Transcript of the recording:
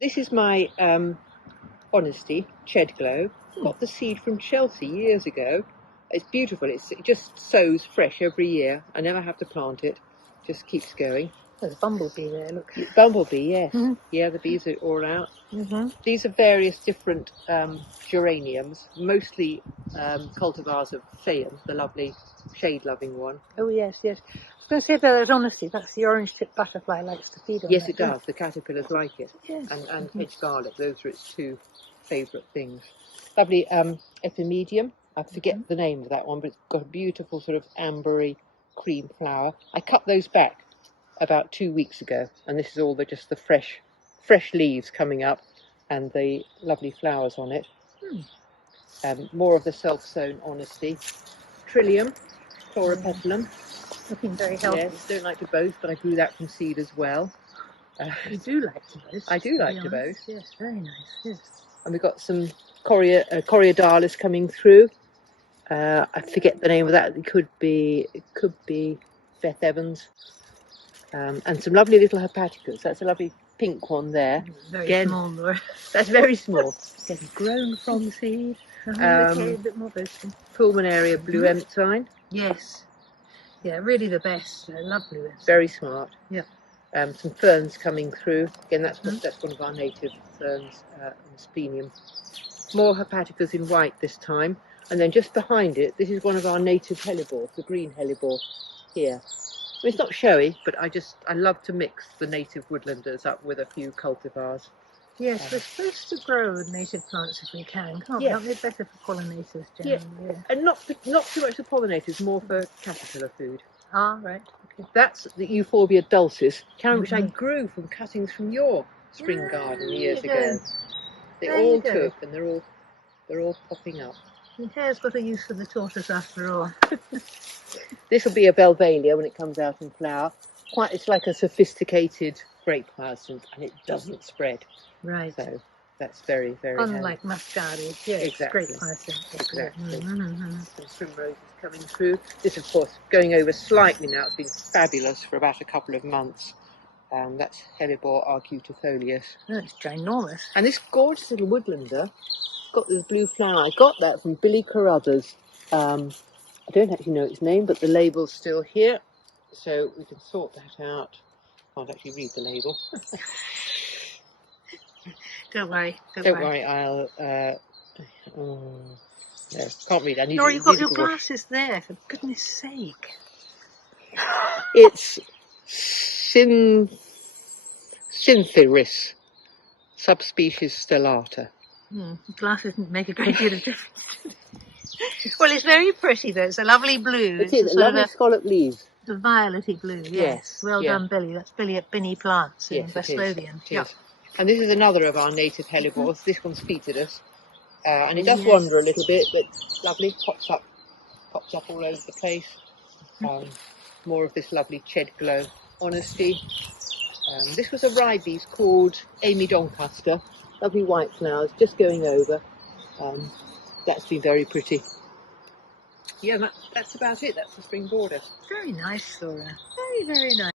This is my Honesty Ched Glow. Got the seed from Chelsea years ago. It's beautiful. It just sows fresh every year. I never have to plant it. Just keeps going. There's a bumblebee there, look. Bumblebee, yes. Mm-hmm. Yeah, the bees are all out. Mm-hmm. These are various different geraniums, mostly cultivars of Phaeum, the lovely shade-loving one. Oh, yes, yes. I was going to say about that Honesty, that's the orange-tipped butterfly likes to feed on. Yes, it does. The caterpillars like it. Yes. And hedge garlic, those are its two favourite things. Lovely epimedium. I forget the name of that one, but it's got a beautiful sort of ambery cream flower. I cut those back about 2 weeks ago, and this is all just the fresh leaves coming up and the lovely flowers on it. More of the self-sown Honesty. Trillium, Chloropetulum. Looking very healthy. Yes, don't like to boast, but I grew that from seed as well. You do like to boast. I do like to boast. Yes, very nice, yes. And we've got some Coreodalis coming through. I forget the name of that. It could be Beth Evans. And some lovely little hepaticas. That's a lovely pink one there. Very small, Laura. That's very small. Getting grown from seed. Okay, a bit more boasting. Pulmonaria blue emptine. Yes. Yeah, really the best. I love blue emptine. Very smart. Yeah. Some ferns coming through. Again, that's one of our native ferns, Splenium. More hepaticas in white this time. And then just behind it, this is one of our native hellebores, the green hellebore here. I mean, it's not showy, but I love to mix the native woodlanders up with a few cultivars. Yes, we're supposed to grow native plants if we can, can't we? Aren't they better for pollinators generally? Yeah. And not too much for pollinators, more for caterpillar food. Ah, right. Okay. That's the Euphorbia dulcis, which I grew from cuttings from your spring garden years ago. They all took, and they're all popping up. The hare's got a use for the tortoise after all. This will be a Belvalia when it comes out in flower. It's like a sophisticated grape hyacinth, and it doesn't spread. Right. So that's very, very unlike Mascari. Yeah, exactly. Grape hyacinth. Exactly. Some primroses coming through. This, of course, going over slightly now. It's been fabulous for about a couple of months. That's Hellebore arcutifolius. Oh, it's ginormous. And this gorgeous little woodlander got this blue flower. I got that from Billy Carruthers. I don't actually know its name, but the label's still here, so we can sort that out. I can't actually read the label. Don't worry. Don't worry. I'll. No, can't read. I need. Nora, you've got your glasses there. For goodness' sake. It's Syntheris, subspecies stellata. Glasses didn't make a great deal of difference. Well, it's very pretty though. It's a lovely blue. It is, lovely scallop leaves. It's a violety blue, yes. Well done, Billy. That's Billy at Binney Plants in Westlothian. Yeah. And this is another of our native hellebores. This one's Foetidus. And it does wander a little bit, but lovely, pops up all over the place. More of this lovely Ched Glow Honesty. This was a ribes called Amy Doncaster. Lovely white flowers, just going over. That's been very pretty. Yeah, that's about it. That's the spring border. Very nice, Laura. Very, very nice.